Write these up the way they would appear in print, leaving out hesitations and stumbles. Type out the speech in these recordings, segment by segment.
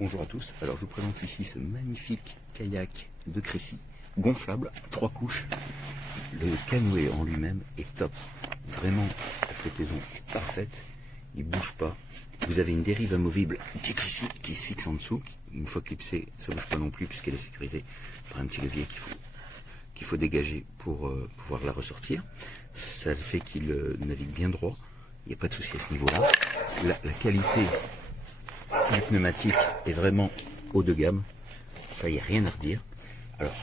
Bonjour à tous, alors je vous présente ici ce magnifique kayak de Crécy, gonflable, 3 couches. Le canoë en lui-même est top, vraiment la flottaison est parfaite, il ne bouge pas. Vous avez une dérive amovible qui est ici, qui se fixe en dessous. Une fois clipsée, ça ne bouge pas non plus puisqu'elle est sécurisée par un petit levier qu'il faut dégager pour pouvoir la ressortir. Ça fait qu'il navigue bien droit, il n'y a pas de souci à ce niveau-là. La qualité du pneumatique est vraiment haut de gamme, ça y a rien à redire. Alors,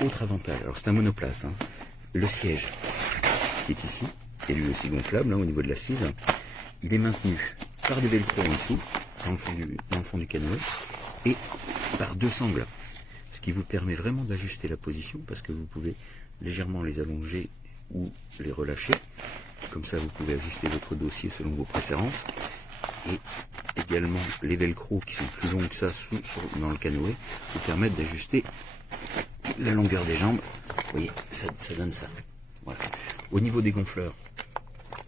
autre avantage, alors c'est un monoplace, hein. Le siège qui est ici, est lui aussi gonflable, hein, au niveau de l'assise, il est maintenu par des velcro en dessous, dans le fond du canoë, et par 2 sangles, ce qui vous permet vraiment d'ajuster la position, parce que vous pouvez légèrement les allonger ou les relâcher, comme ça vous pouvez ajuster votre dossier selon vos préférences. Et également les velcro qui sont plus longs que ça dans le canoë vous permettent d'ajuster la longueur des jambes. Vous voyez, ça donne ça. Voilà. Au niveau des gonfleurs,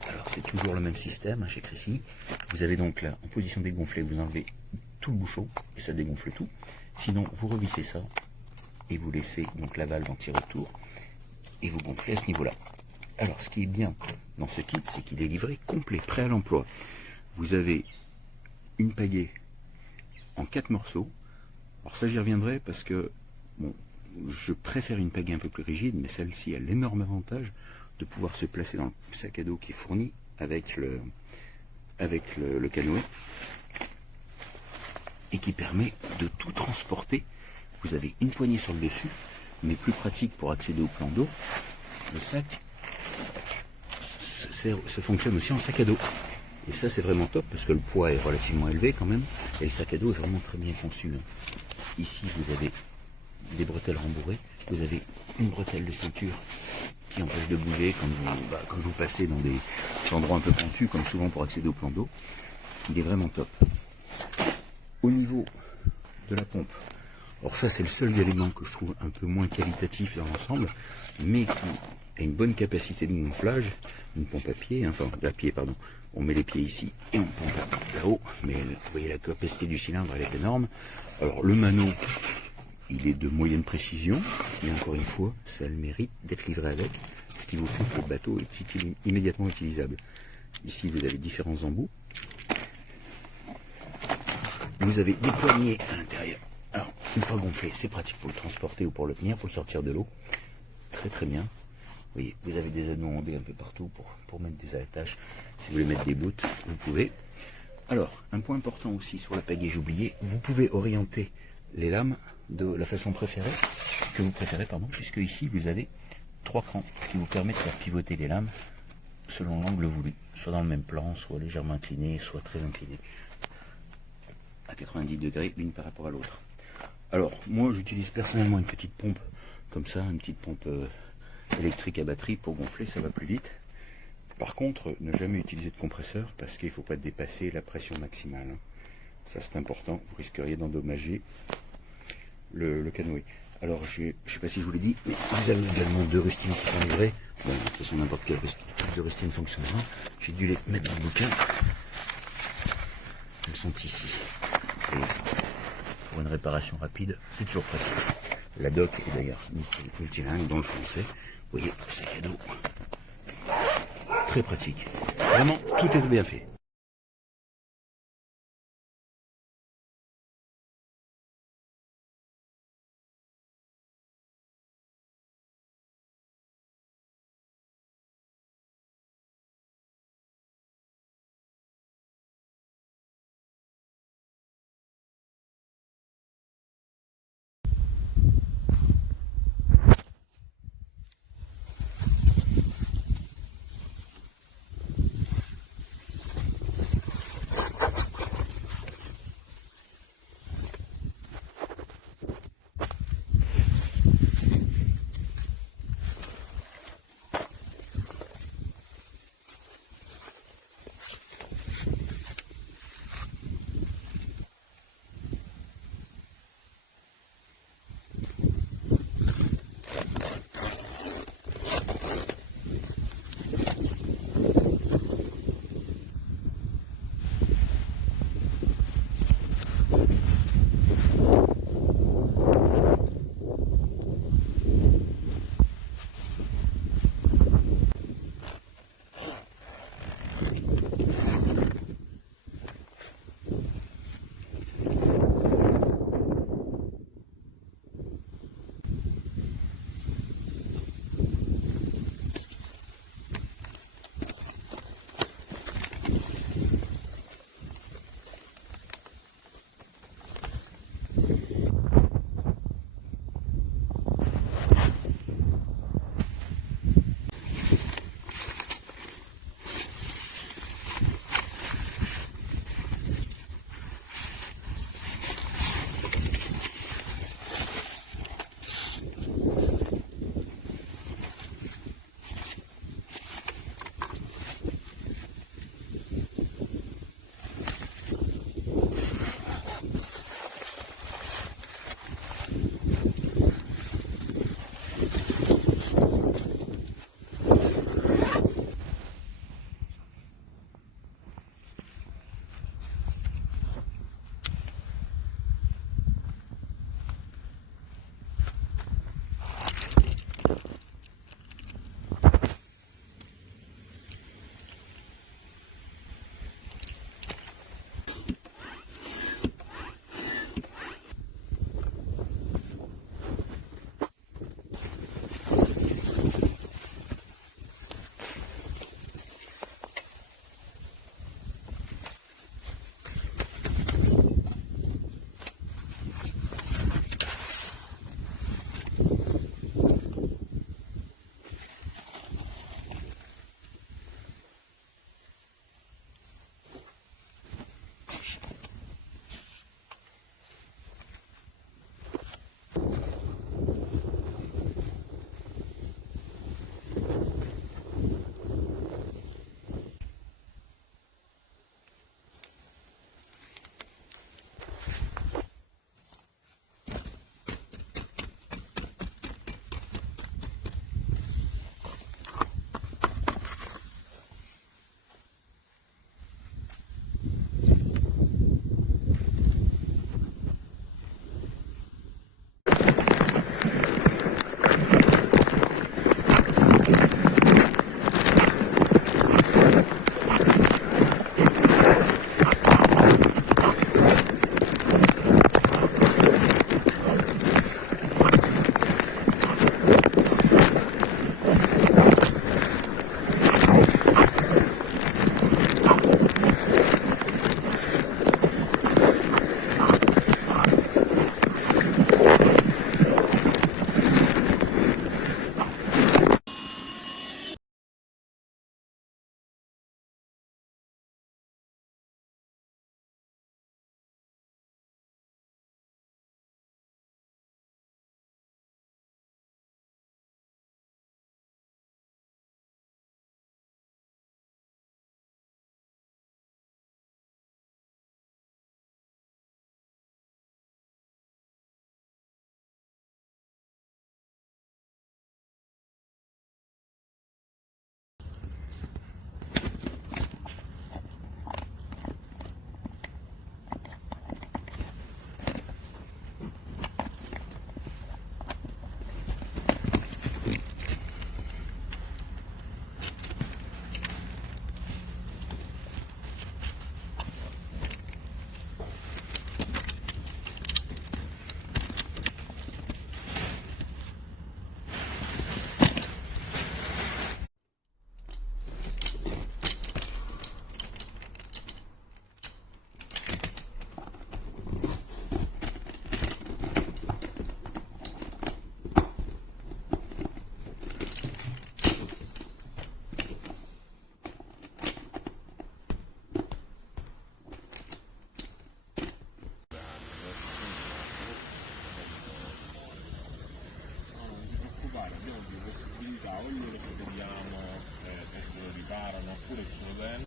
alors c'est toujours le même système, hein, chez Crécy. Vous avez donc là, en position dégonflée, vous enlevez tout le bouchon et ça dégonfle tout. Sinon, vous revissez ça et vous laissez donc la valve anti-retour et vous gonflez à ce niveau-là. Alors, ce qui est bien dans ce kit, c'est qu'il est livré complet, prêt à l'emploi. Vous avez une pagaie en 4 morceaux. Alors ça, j'y reviendrai parce que bon, je préfère une pagaie un peu plus rigide, mais celle-ci a l'énorme avantage de pouvoir se placer dans le sac à dos qui est fourni avec le canoë et qui permet de tout transporter. Vous avez une poignée sur le dessus, mais plus pratique pour accéder au plan d'eau. Le sac ça fonctionne aussi en sac à dos. Et ça, c'est vraiment top parce que le poids est relativement élevé quand même. Et le sac à dos est vraiment très bien conçu. Ici, vous avez des bretelles rembourrées. Vous avez une bretelle de ceinture qui empêche de bouger quand vous passez dans des endroits un peu pentus, comme souvent pour accéder au plan d'eau. Il est vraiment top. Au niveau de la pompe, alors ça, c'est le seul élément que je trouve un peu moins qualitatif dans l'ensemble, mais qui a une bonne capacité de gonflage. Une pompe à pied, enfin à pied, pardon. On met les pieds ici et on pompe là-haut, mais vous voyez la capacité du cylindre, elle est énorme. Alors le mano, il est de moyenne précision, et encore une fois, ça a le mérite d'être livré avec, ce qui vous fait que le bateau est immédiatement utilisable. Ici, vous avez différents embouts. Vous avez des poignées à l'intérieur. Alors, une fois gonflé, c'est pratique pour le transporter ou pour le tenir, pour le sortir de l'eau. Très très bien. Vous voyez, vous avez des anneaux ondés un peu partout pour mettre des attaches. Si vous voulez mettre des bouts, vous pouvez. Alors, un point important aussi sur la pagaie, j'ai oublié, vous pouvez orienter les lames de la façon que vous préférez, puisque ici vous avez 3 crans, ce qui vous permet de faire pivoter les lames selon l'angle voulu, soit dans le même plan, soit légèrement incliné, soit très incliné, à 90 degrés l'une par rapport à l'autre. Alors, moi j'utilise personnellement une petite pompe comme ça, une petite pompe électrique à batterie pour gonfler, ça va plus vite. Par contre, ne jamais utiliser de compresseur parce qu'il ne faut pas dépasser la pression maximale. Ça c'est important, vous risqueriez d'endommager le canoë. Alors je ne sais pas si je vous l'ai dit, mais vous avez également 2 rustines qui sont livrées. Bon, de toute façon n'importe quelle type de rustine fonctionnera. J'ai dû les mettre dans le bouquin. Elles sont ici. Et pour une réparation rapide, c'est toujours pratique. La doc est d'ailleurs multilingue dans le français. Vous voyez, sac à dos. Très pratique. Vraiment, tout est bien fait. abbiamo due possibilità, o loro che vediamo se se lo riparano oppure se lo vendono.